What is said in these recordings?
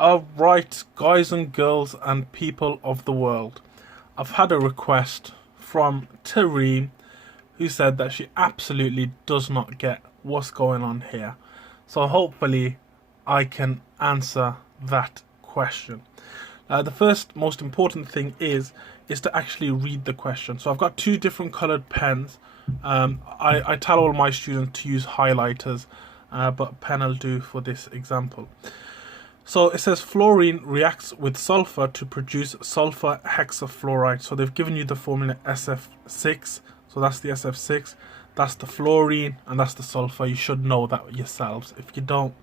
Alright, guys and girls and people of the world, I've had a request from Tareen, who said that she absolutely does not get what's going on here. So hopefully I can answer that question. The first most important thing is to actually read the question. So I've got two different colored pens. I tell all my students to use highlighters, but pen will do for this example. So it says fluorine reacts with sulfur to produce sulfur hexafluoride. So they've given you the formula SF6. So that's the SF6, that's the fluorine, and that's the sulfur. You should know that yourselves. If you don't,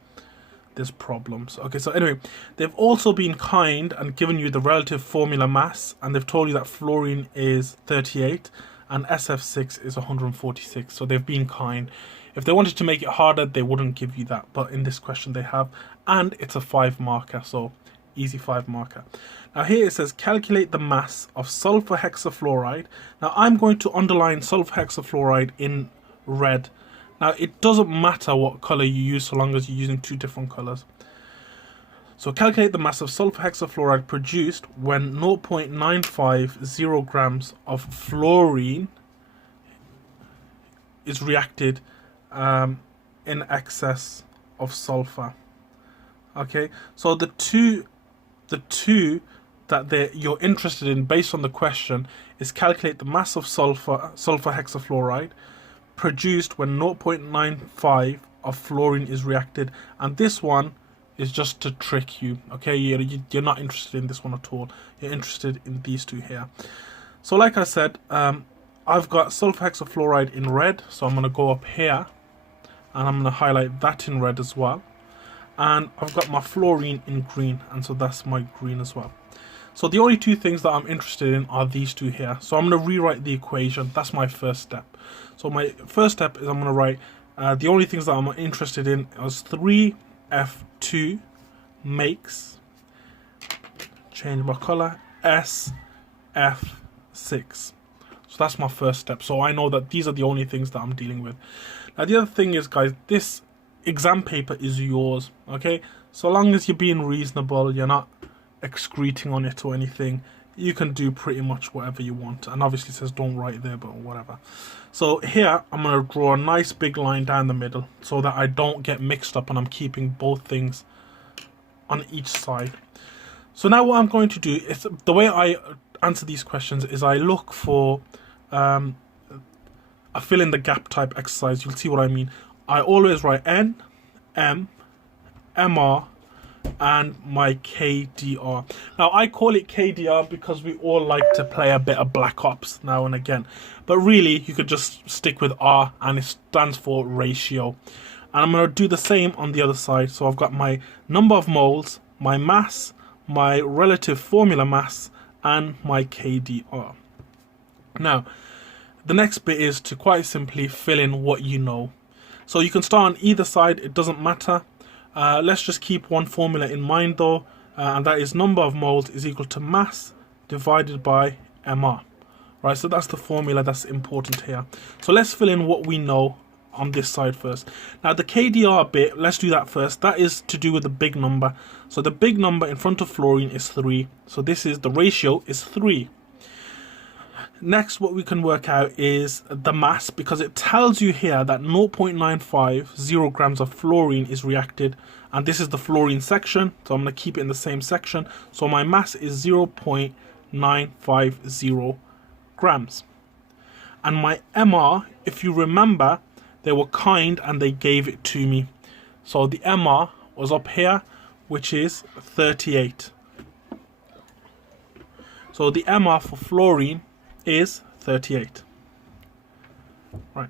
there's problems. Okay, so anyway, they've also been kind and given you the relative formula mass, and they've told you that fluorine is 38 and SF6 is 146. So they've been kind. If they wanted to make it harder, they wouldn't give you that, but in this question they have, and it's a 5 marker, so easy 5 marker. Now here it says calculate the mass of sulfur hexafluoride. Now I'm going to underline sulfur hexafluoride in red. Now it doesn't matter what color you use so long as you're using two different colors. So calculate the mass of sulfur hexafluoride produced when 0.950 grams of fluorine is reacted in excess of sulfur. Okay, so the two that you're interested in based on the question is calculate the mass of sulfur hexafluoride produced when 0.95 of fluorine is reacted, and this one is just to trick you. Okay, you're not interested in this one at all. You're interested in these two here. So like I said, I've got sulfur hexafluoride in red, so I'm going to go up here and I'm going to highlight that in red as well. And I've got my fluorine in green, and so that's my green as well. So the only two things that I'm interested in are these two here. So I'm going to rewrite the equation. That's my first step. So my first step is I'm going to write the only things that I'm interested in is 3F2 makes, change my color, SF6. So that's my first step. So I know that these are the only things that I'm dealing with. Now the other thing is, guys, this exam paper is yours, okay? So long as you're being reasonable, you're not excreting on it or anything, you can do pretty much whatever you want. And obviously it says don't write there, but whatever. So here I'm going to draw a nice big line down the middle so that I don't get mixed up and I'm keeping both things on each side. So now what I'm going to do is, the way I answer these questions is I look for a fill in the gap type exercise. You'll see what I mean. I always write N, M, MR, and my KDR. Now I call it KDR because we all like to play a bit of Black Ops now and again, but really you could just stick with R, and it stands for ratio. And I'm going to do the same on the other side. So I've got my number of moles, my mass, my relative formula mass, and my KDR. Now the next bit is to quite simply fill in what you know. So you can start on either side, it doesn't matter. Let's just keep one formula in mind though, and that is number of moles is equal to mass divided by MR. Right, so that's the formula that's important here. So let's fill in what we know on this side first. Now the KDR bit, let's do that first. That is to do with the big number. So the big number in front of fluorine is 3. So this is, the ratio is 3. Next, what we can work out is the mass, because it tells you here that 0.950 grams of fluorine is reacted, and this is the fluorine section, so I'm going to keep it in the same section. So my mass is 0.950 grams. And my MR, if you remember, they were kind and they gave it to me. So the MR was up here, which is 38. So the MR for fluorine is 38. Right.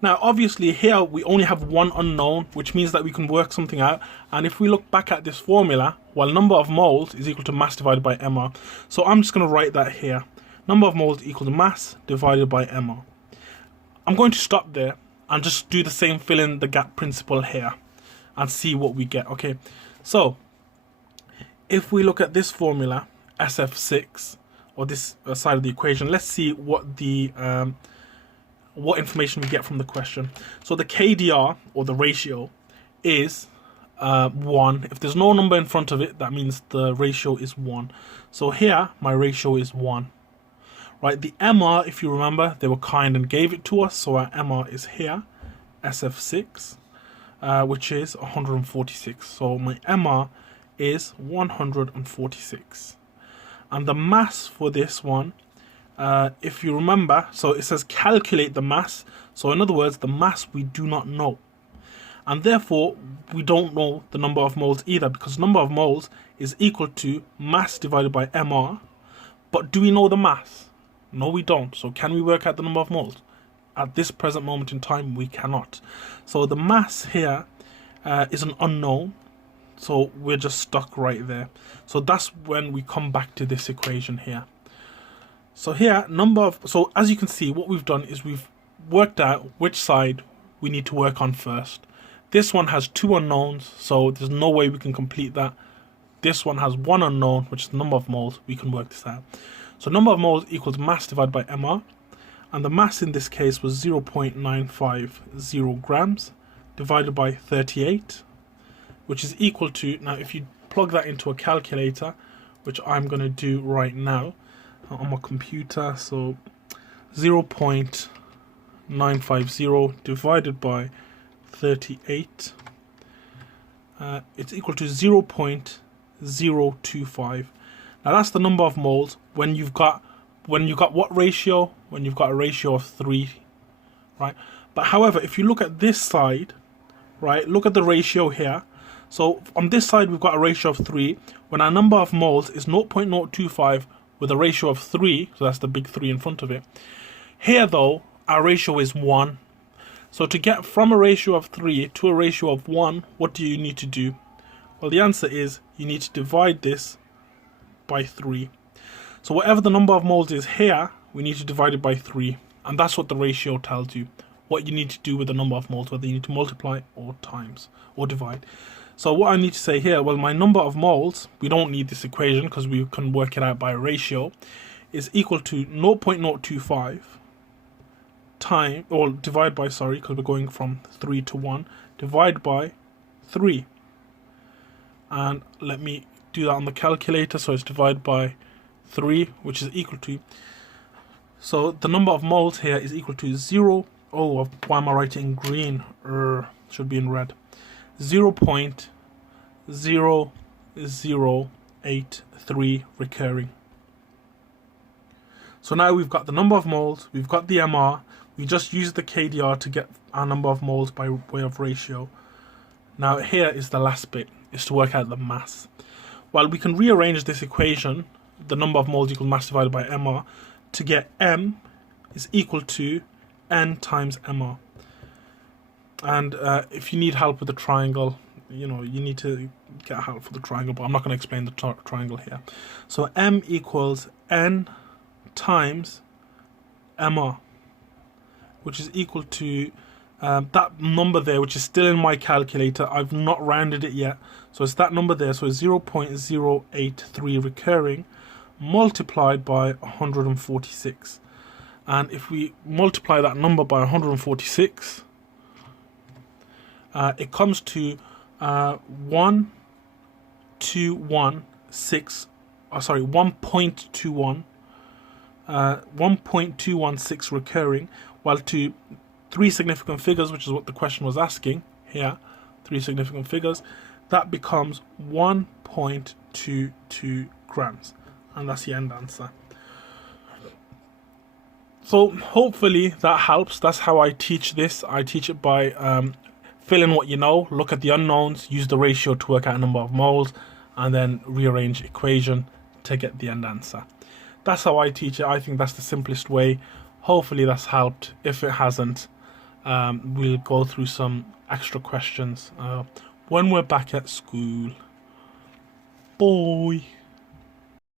Now obviously here we only have one unknown, which means that we can work something out. And if we look back at this formula, well, number of moles is equal to mass divided by MR. So I'm just going to write that here. Number of moles equal to mass divided by MR. I'm going to stop there and just do the same fill in the gap principle here and see what we get. Okay, so if we look at this formula, SF6, or this side of the equation, let's see what the what information we get from the question. So the KDR, or the ratio, is 1. If there's no number in front of it, that means the ratio is 1. So here, my ratio is 1. Right, the MR, if you remember, they were kind and gave it to us. So our MR is here, SF6, which is 146. So my MR is 146. And the mass for this one, if you remember, so it says calculate the mass. So in other words, the mass we do not know. And therefore, we don't know the number of moles either, because number of moles is equal to mass divided by MR. But do we know the mass? No, we don't. So can we work out the number of moles? At this present moment in time, we cannot. So the mass here is an unknown. So we're just stuck right there. So that's when we come back to this equation here. So here, so as you can see, what we've done is we've worked out which side we need to work on first. This one has 2 unknowns, so there's no way we can complete that. This one has 1 unknown, which is the number of moles. We can work this out. So number of moles equals mass divided by MR. And the mass in this case was 0.950 grams divided by 38, which is equal to, now if you plug that into a calculator, which I'm going to do right now on my computer, so 0.950 divided by 38, it's equal to 0.025. Now that's the number of moles when you've got what ratio? When you've got a ratio of 3, right? But however, if you look at this side, right, look at the ratio here. So on this side we've got a ratio of 3, when our number of moles is 0.025 with a ratio of 3, so that's the big 3 in front of it. Here though, our ratio is 1. So to get from a ratio of 3 to a ratio of 1, what do you need to do? Well, the answer is you need to divide this by 3. So whatever the number of moles is here, we need to divide it by 3. And that's what the ratio tells you, what you need to do with the number of moles, whether you need to multiply or times or divide. So what I need to say here, well, my number of moles, we don't need this equation because we can work it out by ratio, is equal to 0.025 time, or divide by, sorry, because we're going from 3 to 1, divide by 3. And let me do that on the calculator. So it's divided by 3, which is equal to, so the number of moles here is equal to 0, oh, why am I writing in green? Should be in red. 0.0083 recurring. So now we've got the number of moles, we've got the MR, we just use the KDR to get our number of moles by way of ratio. Now here is the last bit, is to work out the mass. Well, we can rearrange this equation, the number of moles equals mass divided by MR, to get M is equal to N times MR. And if you need help with the triangle, you know, you need to get help for the triangle, but I'm not going to explain the triangle here. So M equals N times MR, which is equal to that number there, which is still in my calculator. I've not rounded it yet. So it's that number there. So it's 0.083 recurring multiplied by 146. And if we multiply that number by 146, it comes to 1.216 recurring, while to 3 significant figures, which is what the question was asking here, 3 significant figures, that becomes 1.22 grams, and that's the end answer. So hopefully that helps. That's how I teach this. I teach it by fill in what you know, look at the unknowns, use the ratio to work out a number of moles, and then rearrange equation to get the end answer. That's how I teach it. I think that's the simplest way. Hopefully that's helped. If it hasn't, we'll go through some extra questions when we're back at school. Bye.